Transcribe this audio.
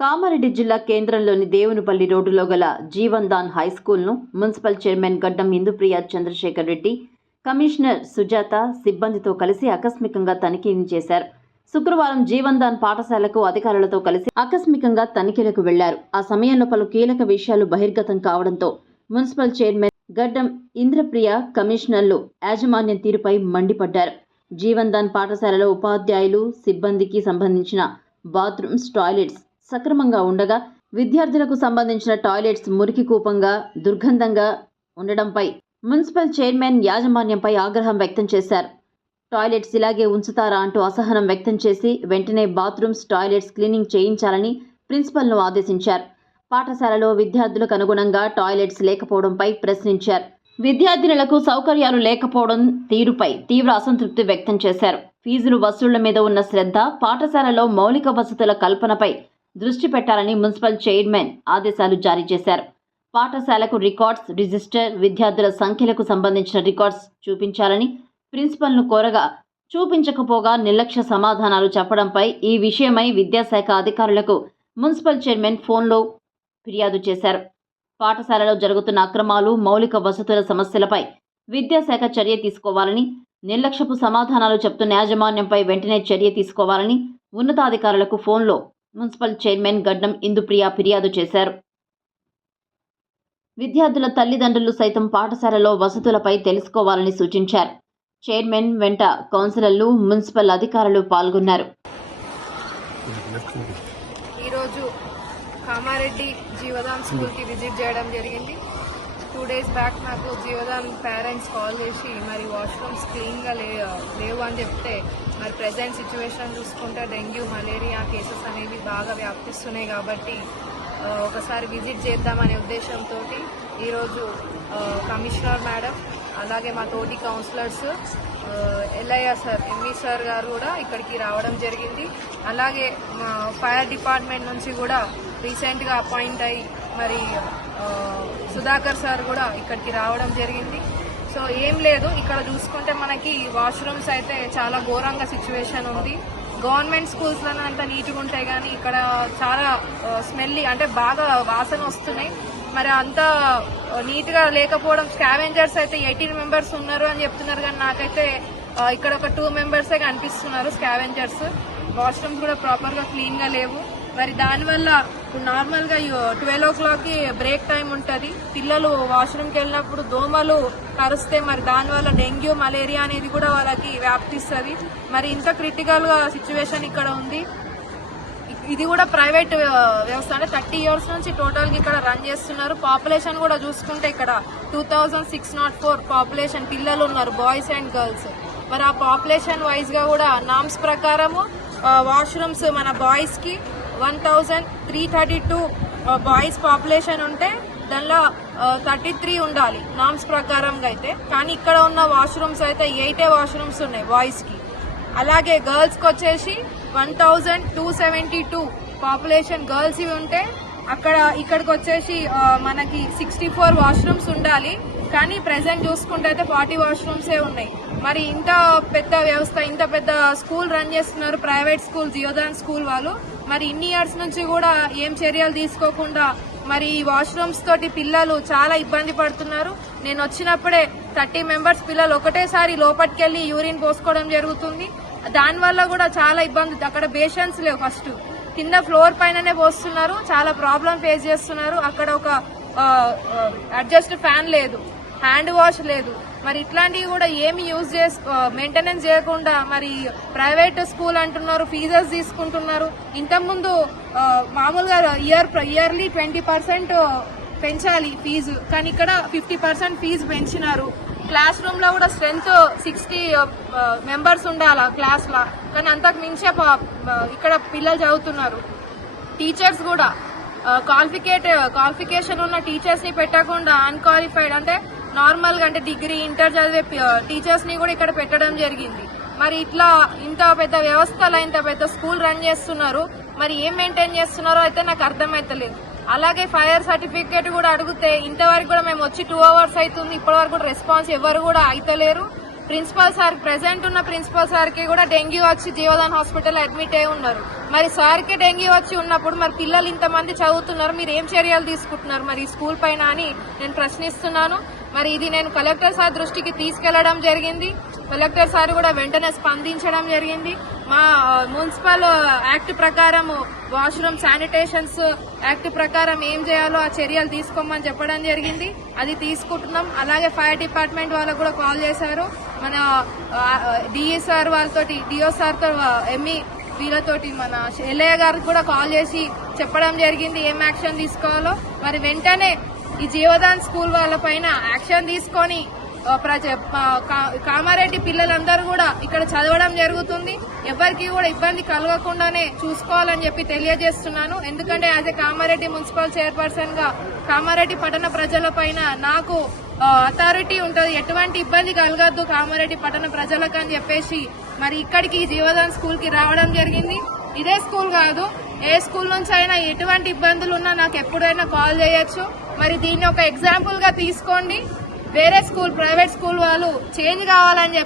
కామారెడ్డి జిల్లా కేంద్రంలోని దేవునిపల్లి రోడ్డులో గల Jeevan Dan high స్కూల్ను municipal chairman Gaddam Indupriya Chandrashekar Reddy commissioner Sujatha సిబ్బందితో కలిసి ఆకస్మికంగా తనిఖీని చేశారు. శుక్రవారం జీవన్ దాన్ పాఠశాలకు అధికారులతో కలిసి ఆకస్మికంగా తనిఖీలకు వెళ్ళారు. ఆ సమయంలో పలు కీలక విషయాలు బహిర్గతం కావడంతో మున్సిపల్ చైర్మన్ గడ్డం ఇంద్రప్రియ కమిషనర్లు యాజమాన్యం తీరుపై మండిపడ్డారు. జీవన్ దాన్ పాఠశాలలో ఉపాధ్యాయులు సిబ్బందికి సంబంధించిన బాత్రూమ్స్ టాయిలెట్స్ సక్రమంగా ఉండగా విద్యార్థులకు సంబంధించిన టాయిలెట్స్ మురికి కూపంగా దుర్గంధంగా ఉండడంపై మున్సిపల్ చైర్మన్ యాజమాన్యంపై ఆగ్రహం వ్యక్తం చేశారు. టాయిలెట్స్ ఇలాగే ఉంచుతారా అంటూ అసహనం వ్యక్తం చేసి వెంటనే బాత్రూమ్స్ టాయిలెట్స్ క్లీనింగ్ చేయించాలని ప్రిన్సిపల్ను ఆదేశించారు. పాఠశాలలో విద్యార్థులకు అనుగుణంగా టాయిలెట్స్ లేకపోవడంపై ప్రశ్నించారు. విద్యార్థినులకు సౌకర్యాలు లేకపోవడం తీరుపై తీవ్ర అసంతృప్తి వ్యక్తం చేశారు. ఫీజులు వసూళ్ళ మీద ఉన్న శ్రద్ధ పాఠశాలలో మౌలిక వసతుల కల్పనపై దృష్టి పెట్టాలని మున్సిపల్ చైర్మన్ ఆదేశాలు జారీ చేశారు. పాఠశాలకు రికార్డ్స్ రిజిస్టర్ విద్యార్థుల సంఖ్యలకు సంబంధించిన రికార్డ్స్ చూపించాలని ప్రిన్సిపల్ను కోరగా చూపించకపోగా నిర్లక్ష్య సమాధానాలు చెప్పడంపై ఈ విషయమై విద్యాశాఖ అధికారులకు మున్సిపల్ చైర్మన్ ఫోన్లో ఫిర్యాదు చేశారు. పాఠశాలలో జరుగుతున్న అక్రమాలు మౌలిక వసతుల సమస్యలపై విద్యాశాఖ చర్య తీసుకోవాలని నిర్లక్ష్యపు సమాధానాలు చెప్తున్న యాజమాన్యంపై వెంటనే చర్య తీసుకోవాలని ఉన్నతాధికారులకు ఫోన్లో మున్సిపల్ చైర్మన్ గడ్డం ఇందుప్రియ ఫిర్యాదు చేశారు. విద్యార్థుల తల్లిదండ్రులు సైతం పాఠశాలలో వసతులపై తెలుసుకోవాలని సూచించారు. చైర్మన్ వెంట కౌన్సిలర్లు మున్సిపల్ అధికారులు పాల్గొన్నారు. ఈరోజు కామారెడ్డి జీవదాన్ స్కూల్కి విజిట్ చేయడం జరిగింది. టూ డేస్ బ్యాక్ నాకు జియోదాన్ పేరెంట్స్ కాల్ చేసి మరి వాష్రూమ్స్ క్లీన్గా లే లేవు అని చెప్తే మరి ప్రజెంట్ సిచ్యువేషన్ చూసుకుంటే డెంగ్యూ మలేరియా కేసెస్ అనేవి బాగా వ్యాపిస్తున్నాయి కాబట్టి ఒకసారి విజిట్ చేద్దామనే ఉద్దేశంతో ఈరోజు కమిషనర్ మేడం అలాగే మా తోటి councillors LIR sir MV sir గారు కూడా ఇక్కడికి రావడం జరిగింది. అలాగే మా ఫైర్ డిపార్ట్మెంట్ నుంచి కూడా రీసెంట్గా అపాయింట్ అయ్యి మరి సుధాకర్ సార్ కూడా ఇక్కడికి రావడం జరిగింది. సో ఏం లేదు. ఇక్కడ చూసుకుంటే మనకి వాష్రూమ్స్ అయితే చాలా ఘోరంగా సిచ్యువేషన్ ఉంది. గవర్నమెంట్ స్కూల్స్లోనే అంత నీట్గా ఉంటాయి కానీ ఇక్కడ చాలా స్మెల్లీ అంటే బాగా వాసన వస్తున్నాయి. మరి అంత నీట్గా లేకపోవడం స్కావెంజర్స్ అయితే ఎయిటీన్ మెంబర్స్ ఉన్నారు అని చెప్తున్నారు కానీ నాకైతే ఇక్కడ ఒక టూ మెంబర్సే కనిపిస్తున్నారు స్కావెంజర్స్ వాష్రూమ్స్ కూడా ప్రాపర్గా క్లీన్గా లేవు. మరి దానివల్ల ఇప్పుడు నార్మల్గా ట్వెల్వ్ ఓ క్లాక్కి బ్రేక్ టైం ఉంటుంది. పిల్లలు వాష్రూమ్కి వెళ్ళినప్పుడు దోమలు కరిస్తే మరి దానివల్ల డెంగ్యూ మలేరియా అనేది కూడా వాళ్ళకి వ్యాప్తిస్తుంది. మరి ఇంత క్రిటికల్గా సిచ్యువేషన్ ఇక్కడ ఉంది. ఇది కూడా ప్రైవేట్ uh, వ్యవస్థ. అంటే థర్టీ ఇయర్స్ నుంచి టోటల్గా ఇక్కడ రన్ చేస్తున్నారు. పాపులేషన్ కూడా చూసుకుంటే ఇక్కడ two thousand six nought four population పిల్లలు ఉన్నారు బాయ్స్ అండ్ గర్ల్స్ మరి ఆ పాపులేషన్ వైజ్గా కూడా నామ్స్ ప్రకారము uh, వాష్రూమ్స్ మన బాయ్స్కి one thousand three thirty two boys population ఉంటే దానిలో uh, థర్టీ త్రీ ఉండాలి నామ్స్ ప్రకారంగా అయితే. కానీ ఇక్కడ ఉన్న వాష్రూమ్స్ అయితే ఎయిటే వాష్రూమ్స్ ఉన్నాయి బాయ్స్కి అలాగే గర్ల్స్కి వచ్చేసి one thousand two seventy two population girls ఇవి ఉంటే అక్కడ ఇక్కడికి వచ్చేసి uh, మనకి సిక్స్టీ ఫోర్ వాష్రూమ్స్ ఉండాలి. కానీ ప్రెసెంట్ చూసుకుంటే అయితే ఫార్టీ వాష్రూమ్సే ఉన్నాయి. మరి ఇంత పెద్ద వ్యవస్థ ఇంత పెద్ద స్కూల్ రన్ చేస్తున్నారు ప్రైవేట్ స్కూల్ జియోదాన్ స్కూల్ వాళ్ళు. మరి ఇన్ని ఇయర్స్ నుంచి కూడా ఏం చర్యలు తీసుకోకుండా మరి ఈ వాష్రూమ్స్ తోటి పిల్లలు చాలా ఇబ్బంది పడుతున్నారు. నేను వచ్చినప్పుడే థర్టీ మెంబర్స్ పిల్లలు ఒకటేసారి లోపలికెళ్ళి యూరిన్ పోసుకోవడం జరుగుతుంది. దానివల్ల కూడా చాలా ఇబ్బంది అక్కడ బేషన్స్ లేవు ఫస్ట్. కింద ఫ్లోర్ పైననే పోస్తున్నారు చాలా ప్రాబ్లం ఫేస్ చేస్తున్నారు. అక్కడ ఒక అడ్జస్ట్ ఫ్యాన్ లేదు హ్యాండ్ వాష్ లేదు. మరి ఇట్లాంటివి కూడా ఏమి యూజ్ చేసు మెయింటెనెన్స్ చేయకుండా మరి ప్రైవేట్ స్కూల్ అంటున్నారు ఫీజెస్ తీసుకుంటున్నారు. ఇంతకుముందు మామూలుగా ఇయర్ ఇయర్లీ ట్వంటీ పర్సెంట్ పెంచాలి ఫీజు. కానీ ఇక్కడ ఫిఫ్టీ పర్సెంట్ ఫీజు పెంచినారు. క్లాస్ రూమ్లో కూడా స్ట్రెంత్ సిక్స్టీ మెంబర్స్ ఉండాలా క్లాస్ లా కానీ అంతకు మించే ఇక్కడ పిల్లలు చదువుతున్నారు. టీచర్స్ కూడా క్వాలిఫికేట్ క్వాలిఫికేషన్ ఉన్న టీచర్స్ని పెట్టకుండా అన్క్వాలిఫైడ్ అంటే నార్మల్గా అంటే డిగ్రీ ఇంటర్ చదివే టీచర్స్ని కూడా ఇక్కడ పెట్టడం జరిగింది. మరి ఇట్లా ఇంత పెద్ద వ్యవస్థలో ఇంత పెద్ద స్కూల్ రన్ చేస్తున్నారు. మరి ఏం మెయింటైన్ చేస్తున్నారో అయితే నాకు అర్థమైతలేదు. అలాగే ఫైర్ సర్టిఫికేట్ కూడా అడిగితే ఇంతవరకు కూడా మేము వచ్చి టూ అవర్స్ అవుతుంది. ఇప్పటివరకు కూడా రెస్పాన్స్ ఎవరు కూడా అయితలేరు. ప్రిన్సిపల్ సార్ ప్రెసెంట్ ఉన్న ప్రిన్సిపల్ సార్కి కూడా డెంగ్యూ వచ్చి జీవదాన్ హాస్పిటల్ అడ్మిట్ అయి ఉన్నారు. మరి సార్కి డెంగ్యూ వచ్చి ఉన్నప్పుడు మరి పిల్లలు ఇంతమంది చదువుతున్నారు. మీరు ఏం చర్యలు తీసుకుంటున్నారు? మరి స్కూల్ పైన అని నేను ప్రశ్నిస్తున్నాను. మరి ఇది నేను కలెక్టర్ సార్ దృష్టికి తీసుకెళ్ళడం జరిగింది. కలెక్టర్ సార్ కూడా వెంటనే స్పందించడం జరిగింది. మా మున్సిపల్ యాక్ట్ ప్రకారం వాష్రూమ్ శానిటేషన్స్ యాక్ట్ ప్రకారం ఏం చేయాలో ఆ చర్యలు తీసుకోమని చెప్పడం జరిగింది. అది తీసుకుంటున్నాం. అలాగే ఫైర్ డిపార్ట్మెంట్ వాళ్ళకు కూడా కాల్ చేశారు. మన డిఈ సార్ వాళ్ళతోటి డిఓ సార్తో ఎంఈ వీళ్ళతోటి మన ఎల్ఏ గారికి కూడా కాల్ చేసి చెప్పడం జరిగింది. ఏం యాక్షన్ తీసుకోవాలో. మరి వెంటనే ఈ జీవదాన్ స్కూల్ వాళ్ళ పైన యాక్షన్ తీసుకొని ప్రజ కా- కామారెడ్డి పిల్లలందరూ కూడా ఇక్కడ చదవడం జరుగుతుంది. ఎవరికి కూడా ఇబ్బంది కలగకుండానే చూసుకోవాలని చెప్పి తెలియజేస్తున్నాను. ఎందుకంటే యాజ్ ఎ కామారెడ్డి మున్సిపల్ చైర్పర్సన్గా కామారెడ్డి పట్టణ ప్రజల పైన నాకు అథారిటీ ఉంటుంది. ఎటువంటి ఇబ్బంది కలగద్దు కామారెడ్డి పట్టణ ప్రజలకు అని చెప్పేసి మరి ఇక్కడికి జీవదాన్ స్కూల్కి రావడం జరిగింది. ఇదే స్కూల్ కాదు ఏ స్కూల్ నుంచి అయినా ఎటువంటి ఇబ్బందులు ఉన్నా నాకు ఎప్పుడైనా కాల్ చేయొచ్చు. మరి దీన్ని ఒక ఎగ్జాంపుల్గా తీసుకోండి. వేరే స్కూల్ ప్రైవేట్ స్కూల్ వాళ్ళు చేంజ్ కావాలని చెప్పి